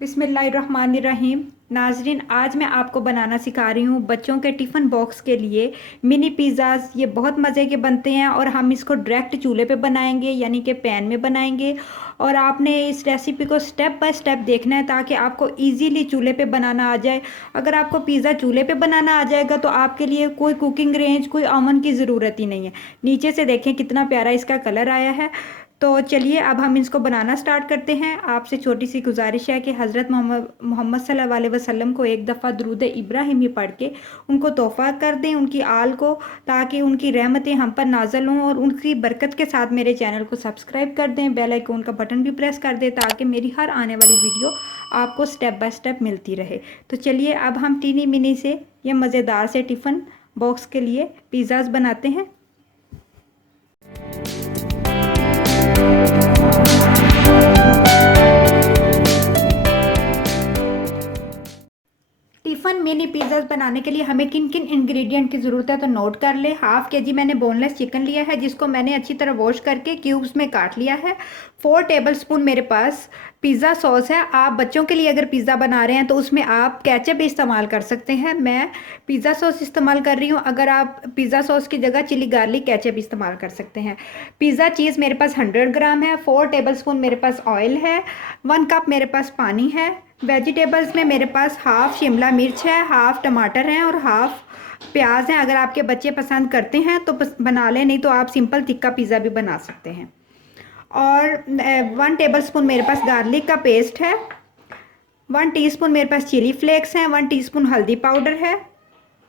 बिस्मिल्लाहिर्रहमानिर्रहीम। नाजरीन, आज मैं आपको बनाना सिखा रही हूँ बच्चों के टिफ़िन बॉक्स के लिए मिनी पिज़्ज़ाज़। ये बहुत मज़े के बनते हैं और हम इसको डायरेक्ट चूल्हे पे बनाएंगे, यानी कि पैन में बनाएंगे। और आपने इस रेसिपी को स्टेप बाय स्टेप देखना है ताकि आपको इजीली चूल्हे पे बनाना आ जाए। अगर आपको पिज़्ज़ा चूल्हे पे बनाना आ जाएगा तो आपके लिए कोई कुकिंग रेंज, कोई ओवन की ज़रूरत ही नहीं है। नीचे से देखें कितना प्यारा इसका कलर आया है। तो चलिए अब हम इसको बनाना स्टार्ट करते हैं। आपसे छोटी सी गुजारिश है कि हज़रत मोहम्मद सल्लल्लाहु अलैहि वसल्लम को एक दफ़ा दुरूद इब्राहिमी पढ़ के उनको तोहफ़ा कर दें, उनकी आल को, ताकि उनकी रहमतें हम पर नाज़िल हों। और उनकी बरकत के साथ मेरे चैनल को सब्सक्राइब कर दें, बेल आइकन का बटन भी प्रेस कर दें ताकि मेरी हर आने वाली वीडियो आपको स्टेप बाय स्टेप मिलती रहे। तो चलिए अब हम टीनी मिनी से ये मज़ेदार से टिफ़िन बॉक्स के लिए पिज़्ज़ाज़ बनाते हैं। टिफ़िन मिनी पिज़्ज़ा बनाने के लिए हमें किन किन इंग्रेडिएंट की ज़रूरत है तो नोट कर ले। हाफ़ के जी मैंने बोनलेस चिकन लिया है जिसको मैंने अच्छी तरह वॉश करके क्यूब्स में काट लिया है। 4 टेबलस्पून मेरे पास पिज़्ज़ा सॉस है। आप बच्चों के लिए अगर पिज़्ज़ा बना रहे हैं तो उसमें आप केचप भी इस्तेमाल कर सकते हैं। मैं पिज़्ज़ा सॉस इस्तेमाल कर रही हूँ। अगर आप पिज़्ज़ा सॉस की जगह चिली गार्लिक केचप इस्तेमाल कर सकते हैं। पिज़्ज़ा चीज़ मेरे पास 100 ग्राम है। 4 टेबलस्पून मेरे पास ऑयल है। 1 कप मेरे पास पानी है। वेजिटेबल्स में मेरे पास हाफ़ शिमला मिर्च है, हाफ़ टमाटर हैं और हाफ़ प्याज हैं। अगर आपके बच्चे पसंद करते हैं तो बना लें, नहीं तो आप सिंपल तिक्का पिज़्ज़ा भी बना सकते हैं। और 1 टेबलस्पून मेरे पास गार्लिक का पेस्ट है। 1 टीस्पून मेरे पास चिली फ्लेक्स हैं। 1 टीस्पून हल्दी पाउडर है।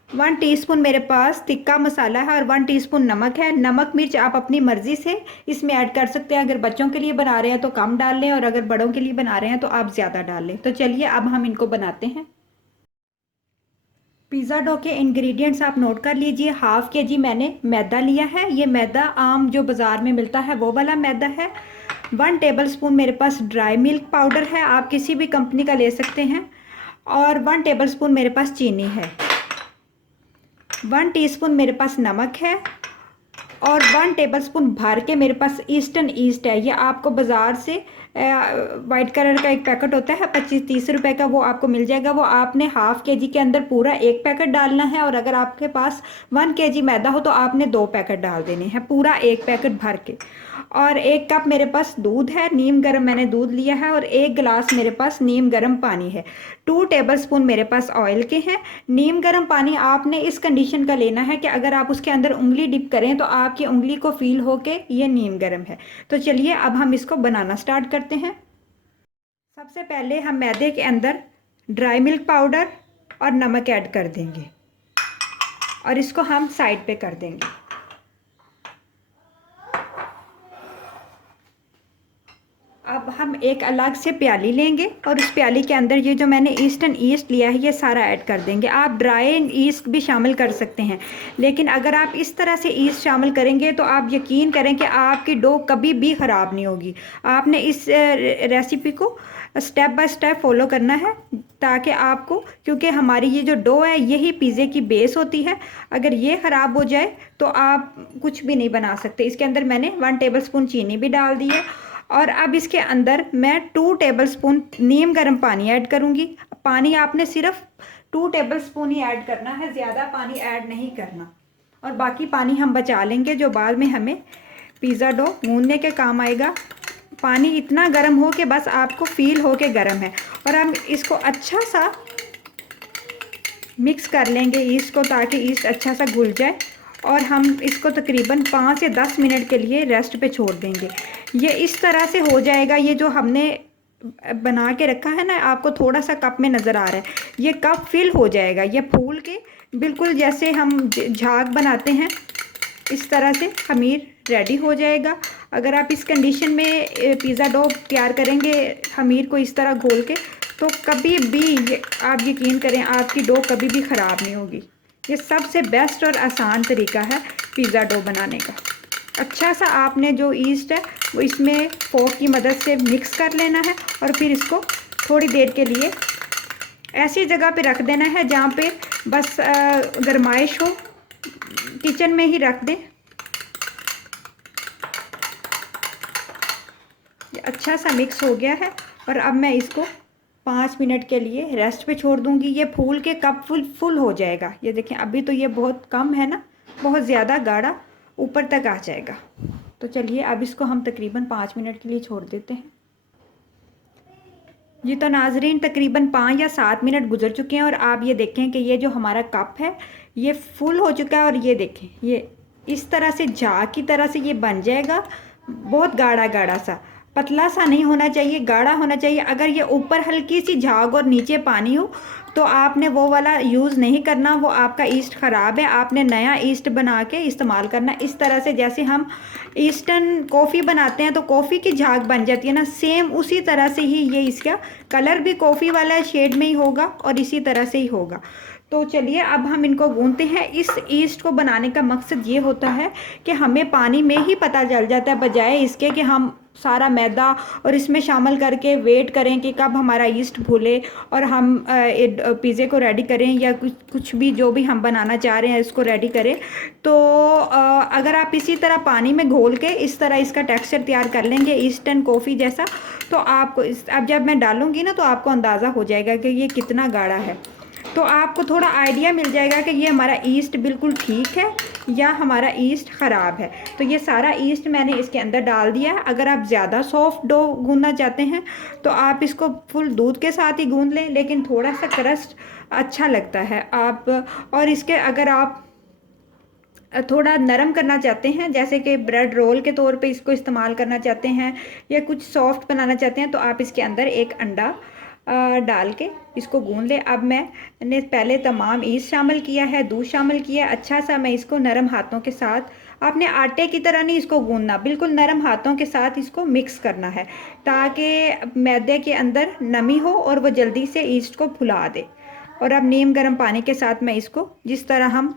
1 टीस्पून मेरे पास तिक्का मसाला है और 1 टीस्पून नमक है। नमक मिर्च आप अपनी मर्ज़ी से इसमें ऐड कर सकते हैं। अगर बच्चों के लिए बना रहे हैं तो कम डाल लें और अगर बड़ों के लिए बना रहे हैं तो आप ज़्यादा डाल लें। तो चलिए अब हम इनको बनाते हैं। पिज़्ज़ा डो के इंग्रेडिएंट्स आप नोट कर लीजिए। हाफ़ के जी मैंने मैदा लिया है। ये मैदा आम जो बाज़ार में मिलता है वो वाला मैदा है। 1 टेबलस्पून मेरे पास ड्राई मिल्क पाउडर है, आप किसी भी कंपनी का ले सकते हैं। और 1 टेबलस्पून मेरे पास चीनी है। 1 टीस्पून मेरे पास नमक है और 1 टेबलस्पून भर के मेरे पास ईस्टर्न ईस्ट है। ये आपको बाज़ार से वाइट कलर का एक पैकेट होता है 25-30 रुपए का, वो आपको मिल जाएगा। वो आपने हाफ़ के जी के अंदर पूरा एक पैकेट डालना है और अगर आपके पास 1 के जी मैदा हो तो आपने 2 पैकेट डाल देने हैं, पूरा एक पैकेट भर के। और 1 कप मेरे पास दूध है, नीम गर्म मैंने दूध लिया है। और 1 गिलास मेरे पास नीम गर्म पानी है। 2 टेबलस्पून मेरे पास ऑयल के हैं। नीम गर्म पानी आपने इस कंडीशन का लेना है कि अगर आप उसके अंदर उंगली डिप करें तो आपकी उंगली को फील हो के ये नीम गर्म है। तो चलिए अब हम इसको बनाना स्टार्ट करते हैं। सबसे पहले हम मैदे के अंदर ड्राई मिल्क पाउडर और नमक ऐड कर देंगे और इसको हम साइड पे कर देंगे। अब हम एक अलग से प्याली लेंगे और उस प्याली के अंदर ये जो मैंने ईस्टर्न ईस्ट लिया है ये सारा ऐड कर देंगे। आप ड्राई ईस्ट भी शामिल कर सकते हैं, लेकिन अगर आप इस तरह से ईस्ट शामिल करेंगे तो आप यकीन करें कि आपकी डो कभी भी ख़राब नहीं होगी। आपने इस रेसिपी को स्टेप बाय स्टेप फॉलो करना है ताकि आपको, क्योंकि हमारी ये जो डो है यही पिज़्ज़े की बेस होती है। अगर ये ख़राब हो जाए तो आप कुछ भी नहीं बना सकते। इसके अंदर मैंने 1 टेबलस्पून चीनी भी डाल दी है और अब इसके अंदर मैं 2 टेबलस्पून नीम गर्म पानी ऐड करूँगी। पानी आपने सिर्फ 2 टेबलस्पून ही ऐड करना है, ज़्यादा पानी ऐड नहीं करना। और बाकी पानी हम बचा लेंगे जो बाद में हमें पिज़्ज़ा डो गूंदने के काम आएगा। पानी इतना गर्म हो कि बस आपको फील हो के गर्म है। और हम इसको अच्छा सा मिक्स कर लेंगे ईस्ट को, ताकि ईस्ट अच्छा सा घुल जाए। और हम इसको तकरीबन 5 से 10 मिनट के लिए रेस्ट पे छोड़ देंगे। ये इस तरह से हो जाएगा। ये जो हमने बना के रखा है ना, आपको थोड़ा सा कप में नज़र आ रहा है, ये कप फिल हो जाएगा। ये फूल के बिल्कुल जैसे हम झाग बनाते हैं इस तरह से खमीर रेडी हो जाएगा। अगर आप इस कंडीशन में पिज़्ज़ा डो तैयार करेंगे खमीर को इस तरह घोल के, तो कभी भी आप यकीन करें आपकी डो कभी भी ख़राब नहीं होगी। ये सबसे बेस्ट और आसान तरीका है पिज़्ज़ा डो बनाने का। अच्छा सा आपने जो ईस्ट है वो इसमें फोक की मदद से मिक्स कर लेना है और फिर इसको थोड़ी देर के लिए ऐसी जगह पे रख देना है जहाँ पे बस गर्माइश हो। किचन में ही रख दें। ये अच्छा सा मिक्स हो गया है और अब मैं इसको 5 मिनट के लिए रेस्ट पे छोड़ दूंगी। ये फूल के कप फुल हो जाएगा। ये देखें, अभी तो ये बहुत कम है ना, बहुत ज़्यादा गाढ़ा ऊपर तक आ जाएगा। तो चलिए अब इसको हम तकरीबन 5 मिनट के लिए छोड़ देते हैं। जी तो नाजरीन, तकरीबन 5 या 7 मिनट गुजर चुके हैं और आप ये देखें कि ये जो हमारा कप है ये फुल हो चुका है। और ये देखें, ये इस तरह से झाग की तरह से ये बन जाएगा। बहुत गाढ़ा गाढ़ा सा, पतला सा नहीं होना चाहिए, गाढ़ा होना चाहिए। अगर ये ऊपर हल्की सी झाग और नीचे पानी हो तो आपने वो वाला यूज़ नहीं करना, वो आपका ईस्ट ख़राब है। आपने नया ईस्ट बना के इस्तेमाल करना। इस तरह से जैसे हम ईस्टर्न कॉफ़ी बनाते हैं तो कॉफ़ी की झाग बन जाती है ना, सेम उसी तरह से ही ये इसका कलर भी कॉफ़ी वाला शेड में ही होगा और इसी तरह से ही होगा। तो चलिए अब हम इनको गूंथते हैं। इस ईस्ट को बनाने का मकसद ये होता है कि हमें पानी में ही पता चल जाता है, बजाय इसके कि हम सारा मैदा और इसमें शामिल करके वेट करें कि कब हमारा ईस्ट भूले और हम पिज़्ज़े को रेडी करें या कुछ भी जो भी हम बनाना चाह रहे हैं इसको रेडी करें। तो अगर आप इसी तरह पानी में घोल के इस तरह इसका टेक्सचर तैयार कर लेंगे ईस्टर्न कॉफ़ी जैसा, तो आपको अब जब मैं डालूँगी ना तो आपको अंदाज़ा हो जाएगा कि ये कितना गाढ़ा है। तो आपको थोड़ा आइडिया मिल जाएगा कि ये हमारा ईस्ट बिल्कुल ठीक है या हमारा ईस्ट ख़राब है। तो ये सारा ईस्ट मैंने इसके अंदर डाल दिया है। अगर आप ज़्यादा सॉफ्ट डो गूंदना चाहते हैं तो आप इसको फुल दूध के साथ ही गूंद लें, लेकिन थोड़ा सा क्रस्ट अच्छा लगता है आप। और इसके अगर आप थोड़ा नरम करना चाहते हैं, जैसे कि ब्रेड रोल के तौर पे इसको इस्तेमाल करना चाहते हैं या कुछ सॉफ्ट बनाना चाहते हैं, तो आप इसके अंदर एक अंडा डाल के इसको गूंद लें। अब मैंने पहले तमाम ईस्ट शामिल किया है, दूध शामिल किया है। अच्छा सा मैं इसको नरम हाथों के साथ, आपने आटे की तरह नहीं इसको गूंदना, बिल्कुल नरम हाथों के साथ इसको मिक्स करना है ताकि मैदे के अंदर नमी हो और वो जल्दी से ईस्ट को फुला दे। और अब नीम गर्म पानी के साथ मैं इसको, जिस तरह हम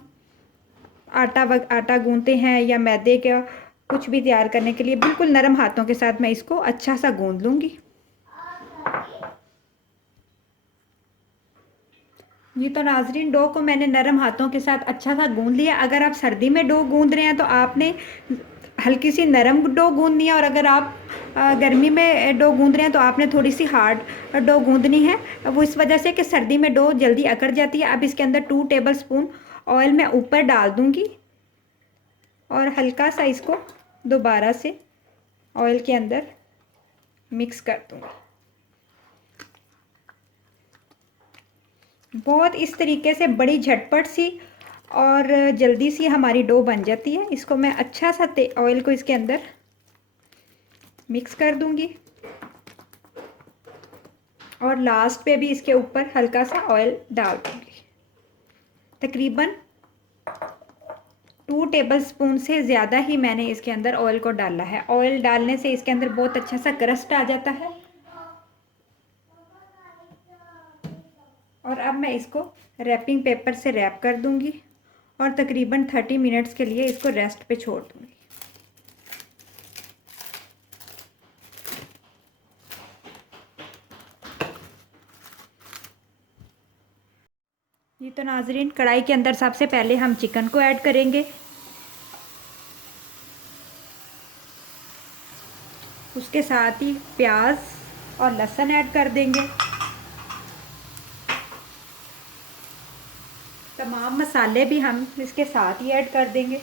आटा गूंदते हैं या मैदे का कुछ भी तैयार करने के लिए, बिल्कुल नरम हाथों के साथ मैं इसको अच्छा सा गूंद लूँगी। ये तो नाजरीन, डो को मैंने नरम हाथों के साथ अच्छा सा गूंद लिया। अगर आप सर्दी में डो गूंद रहे हैं तो आपने हल्की सी नरम डो गूंदनी है, और अगर आप गर्मी में डो गूंद रहे हैं तो आपने थोड़ी सी हार्ड डो गूंदनी है। वो इस वजह से कि सर्दी में डो जल्दी अकड़ जाती है। अब इसके अंदर 2 टेबल स्पून ऑयल मैं ऊपर डाल दूंगी और हल्का सा इसको दोबारा से ऑयल के अंदर मिक्स कर दूंगी। बहुत इस तरीके से बड़ी झटपट सी और जल्दी सी हमारी डो बन जाती है। इसको मैं अच्छा सा ऑयल को इसके अंदर मिक्स कर दूंगी और लास्ट पे भी इसके ऊपर हल्का सा ऑयल डाल दूंगी। तकरीबन 2 टेबल स्पून से ज़्यादा ही मैंने इसके अंदर ऑयल को डाला है। ऑयल डालने से इसके अंदर बहुत अच्छा सा क्रस्ट आ जाता है। और अब मैं इसको रैपिंग पेपर से रैप कर दूंगी और तकरीबन 30 मिनट्स के लिए इसको रेस्ट पे छोड़ दूंगी। ये तो नाजरीन, कढ़ाई के अंदर सबसे पहले हम चिकन को ऐड करेंगे, उसके साथ ही प्याज और लहसुन ऐड कर देंगे। तमाम मसाले भी हम इसके साथ ही ऐड कर देंगे।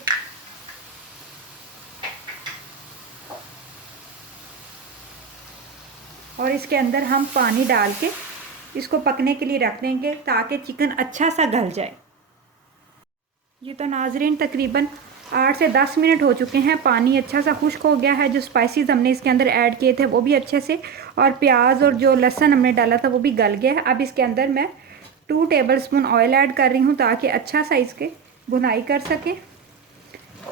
और इसके अंदर हम पानी डाल के इसको पकने के लिए रख देंगे ताकि चिकन अच्छा सा गल जाए। ये तो नाजरीन, तकरीबन 8 से 10 मिनट हो चुके हैं। पानी अच्छा सा खुश्क हो गया है। जो स्पाइसेस हमने इसके अंदर ऐड किए थे वो भी अच्छे से, और प्याज और जो लहसुन हमने डाला था वो भी गल गया है। अब इसके अंदर मैं 2 टेबल स्पून ऑयल ऐड कर रही हूँ ताकि अच्छा सा इसके भुनाई कर सके।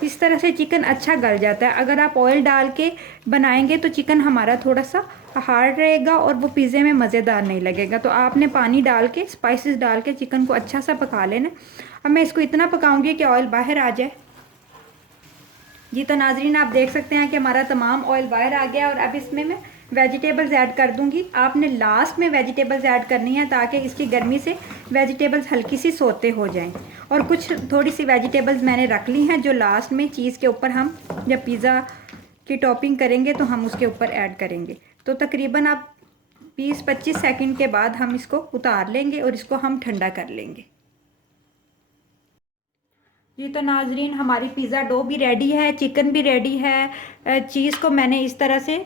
इस तरह से चिकन अच्छा गल जाता है। अगर आप ऑयल डाल के बनाएंगे तो चिकन हमारा थोड़ा सा हार्ड रहेगा और वो पिज़्ज़े में मज़ेदार नहीं लगेगा। तो आपने पानी डाल के, स्पाइसेस डाल के चिकन को अच्छा सा पका लेना। अब मैं इसको इतना पकाऊंगी कि ऑयल बाहर आ जाए। जी तो नाजरीन, आप देख सकते हैं कि हमारा तमाम ऑयल बाहर आ गया। और अब इसमें मैं वेजिटेबल्स ऐड कर दूंगी। आपने लास्ट में वेजिटेबल्स ऐड करनी है ताकि इसकी गर्मी से वेजिटेबल्स हल्की सी सोते हो जाएं। और कुछ थोड़ी सी वेजिटेबल्स मैंने रख ली हैं जो लास्ट में चीज़ के ऊपर हम जब पिज़्ज़ा की टॉपिंग करेंगे तो हम उसके ऊपर ऐड करेंगे। तो तकरीबन आप 20-25 सेकंड के बाद हम इसको उतार लेंगे और इसको हम ठंडा कर लेंगे। जी तो नाजरीन, हमारी पिज़्ज़ा डो भी रेडी है, चिकन भी रेडी है। चीज़ को मैंने इस तरह से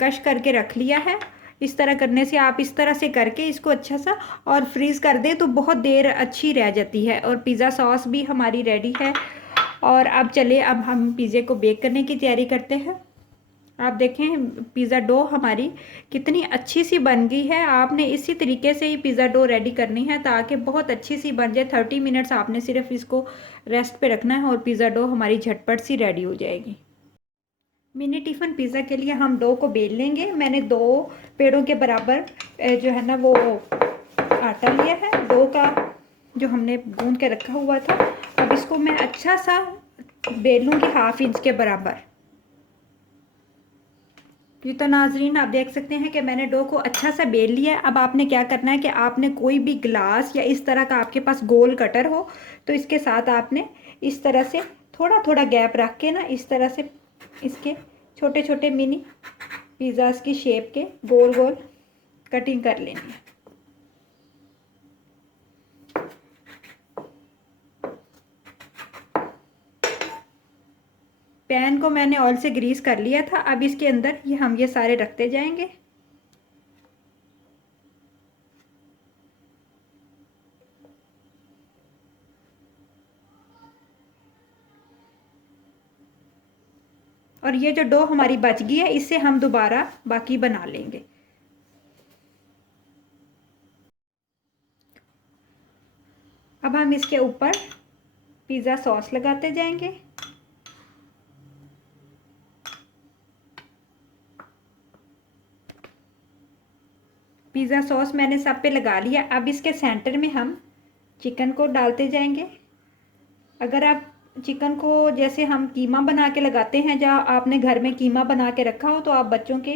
कश करके रख लिया है। इस तरह करने से, आप इस तरह से करके इसको अच्छा सा और फ्रीज़ कर दें तो बहुत देर अच्छी रह जाती है। और पिज़्ज़ा सॉस भी हमारी रेडी है। और अब चले, अब हम पिज़्ज़े को बेक करने की तैयारी करते हैं। आप देखें पिज़्ज़ा डो हमारी कितनी अच्छी सी बन गई है। आपने इसी तरीके से ही पिज़्ज़ा डो रेडी करनी है ताकि बहुत अच्छी सी बन जाए। 30 मिनट्स आपने सिर्फ इसको रेस्ट पे रखना है और पिज़्ज़ा डो हमारी झटपट सी रेडी हो जाएगी। मिनी टिफ़िन पिज़्ज़ा के लिए हम डो को बेल लेंगे। मैंने 2 पेड़ों के बराबर जो है ना वो आटा लिया है डो का, जो हमने गूंद के रखा हुआ था। अब इसको मैं अच्छा सा बेल लूँगी 1/2 इंच के बराबर। जी तो नाजरीन, आप देख सकते हैं कि मैंने डो को अच्छा सा बेल लिया है। अब आपने क्या करना है कि आपने कोई भी ग्लास या इस तरह का आपके पास गोल कटर हो तो इसके साथ आपने इस तरह से थोड़ा थोड़ा गैप रख के ना इस तरह से इसके छोटे छोटे मिनी पिज़्ज़ास की शेप के गोल गोल कटिंग कर लेनी है। पैन को मैंने ऑयल से ग्रीस कर लिया था। अब इसके अंदर ये सारे रखते जाएंगे। और ये जो डो हमारी बच गई है इससे हम दोबारा बाकी बना लेंगे। अब हम इसके ऊपर पिज़्ज़ा सॉस लगाते जाएंगे। पिज़्ज़ा सॉस मैंने सब पे लगा लिया। अब इसके सेंटर में हम चिकन को डालते जाएंगे। अगर आप चिकन को जैसे हम कीमा बना के लगाते हैं, जहाँ आपने घर में कीमा बना के रखा हो, तो आप बच्चों के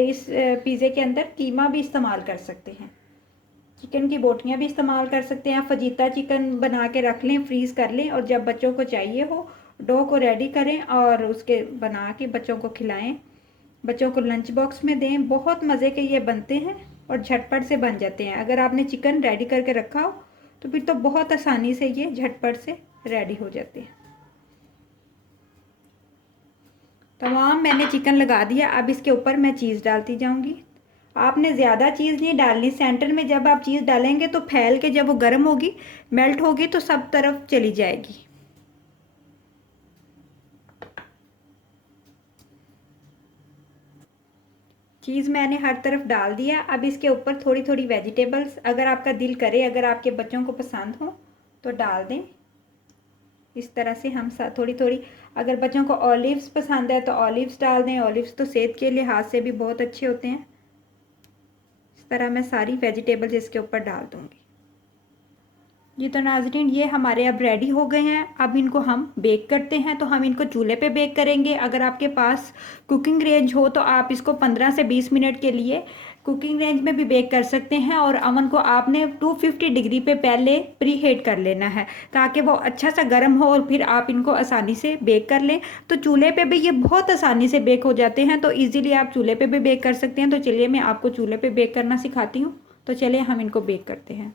इस पिज़्ज़े के अंदर कीमा भी इस्तेमाल कर सकते हैं। चिकन की बोटियाँ भी इस्तेमाल कर सकते हैं। फजीता चिकन बना के रख लें, फ्रीज़ कर लें और जब बच्चों को चाहिए हो डो को रेडी करें और उसके बना के बच्चों को खिलाएं। बच्चों को लंच बॉक्स में दें। बहुत मज़े के ये बनते हैं और झटपट से बन जाते हैं। अगर आपने चिकन रेडी करके रखा हो तो फिर तो बहुत आसानी से ये झटपट से रेडी हो जाते हैं। तमाम मैंने चिकन लगा दिया। अब इसके ऊपर मैं चीज़ डालती जाऊंगी। आपने ज़्यादा चीज़ नहीं डालनी। सेंटर में जब आप चीज़ डालेंगे तो फैल के जब वो गर्म होगी, मेल्ट होगी तो सब तरफ चली जाएगी। चीज़ मैंने हर तरफ डाल दिया। अब इसके ऊपर थोड़ी थोड़ी वेजिटेबल्स, अगर आपका दिल करे, अगर आपके बच्चों को पसंद हो तो डाल दें। इस तरह से हम थोड़ी थोड़ी, अगर बच्चों को ऑलिव्स पसंद है तो ऑलिव्स डाल दें। ऑलिव्स तो सेहत के लिहाज से भी बहुत अच्छे होते हैं। इस तरह मैं सारी वेजिटेबल्स इसके ऊपर डाल दूँगी। जी तो नाजरीन, ये हमारे अब रेडी हो गए हैं। अब इनको हम बेक करते हैं। तो हम इनको चूल्हे पे बेक करेंगे। अगर आपके पास कुकिंग रेंज हो तो आप इसको 15 से 20 मिनट के लिए कुकिंग रेंज में भी बेक कर सकते हैं। और अवन को आपने 250 डिग्री पे पहले प्री हीट कर लेना है ताकि वो अच्छा सा गर्म हो और फिर आप इनको आसानी से बेक कर लें। तो चूल्हे पे भी ये बहुत आसानी से बेक हो जाते हैं, तो ईज़िली आप चूल्हे पे भी बेक कर सकते हैं। तो चलिए मैं आपको चूल्हे पे बेक करना सिखाती हूँ। तो चलिए हम इनको बेक करते हैं।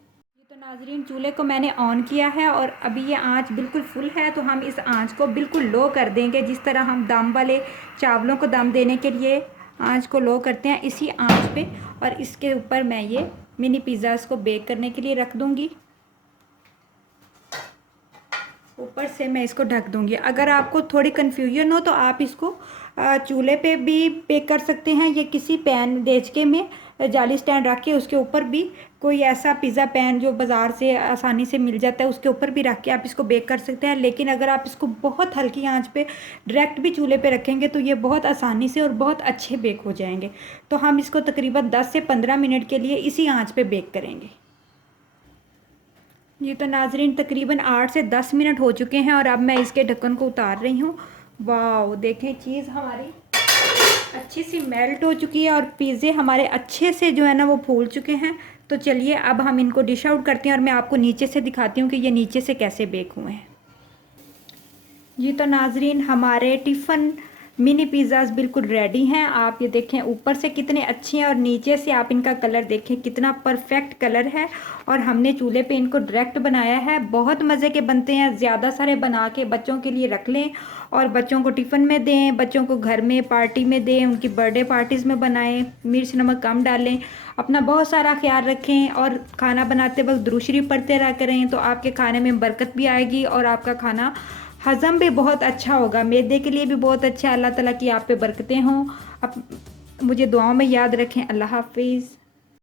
नाजरीन, चूल्हे को मैंने ऑन किया है और अभी ये आंच बिल्कुल फुल है। तो हम इस आंच को बिल्कुल लो कर देंगे। जिस तरह हम दम वाले चावलों को दम देने के लिए आंच को लो करते हैं, इसी आंच पे। और इसके ऊपर मैं ये मिनी पिज़्ज़ास को बेक करने के लिए रख दूँगी। ऊपर से मैं इसको ढक दूँगी। अगर आपको थोड़ी कन्फ्यूजन हो तो आप इसको चूल्हे पे भी बेक कर सकते हैं। ये किसी पैन देचके में जाली स्टैंड रख के उसके ऊपर भी, कोई ऐसा पिज़्ज़ा पैन जो बाज़ार से आसानी से मिल जाता है, उसके ऊपर भी रख के आप इसको बेक कर सकते हैं। लेकिन अगर आप इसको बहुत हल्की आंच पे डायरेक्ट भी चूल्हे पे रखेंगे तो ये बहुत आसानी से और बहुत अच्छे बेक हो जाएंगे। तो हम इसको तकरीबन 10 से 15 मिनट के लिए इसी आंच पे बेक करेंगे। ये तो नाजरीन तकरीबन 8 से 10 मिनट हो चुके हैं और अब मैं इसके ढक्कन को उतार रही हूँ। वाह, देखें चीज़ हमारी अच्छी सी मेल्ट हो चुकी है और पिज़्ज़े हमारे अच्छे से जो है ना वो फूल चुके हैं। तो चलिए अब हम इनको डिश आउट करते हैं और मैं आपको नीचे से दिखाती हूँ कि ये नीचे से कैसे बेक हुए हैं। जी तो नाजरीन, हमारे टिफ़िन मिनी पिज़्ज़ाज़ बिल्कुल रेडी हैं। आप ये देखें ऊपर से कितने अच्छे हैं और नीचे से आप इनका कलर देखें कितना परफेक्ट कलर है। और हमने चूल्हे पे इनको डायरेक्ट बनाया है, बहुत मज़े के बनते हैं। ज़्यादा सारे बना के बच्चों के लिए रख लें और बच्चों को टिफ़िन में दें, बच्चों को घर में पार्टी में दें, उनकी बर्थडे पार्टीज़ में बनाएं। मिर्च नमक कम डालें, अपना बहुत सारा ख्याल रखें और खाना बनाते वक्त दुरूद शरीफ पढ़ते रहा करें, तो आपके खाने में बरकत भी आएगी और आपका खाना हज़म भी बहुत अच्छा होगा, मैदे के लिए भी बहुत अच्छा है। अल्लाह ताला की आप पे बरकतें हों। अब मुझे दुआओं में याद रखें। अल्लाह हाफिज़।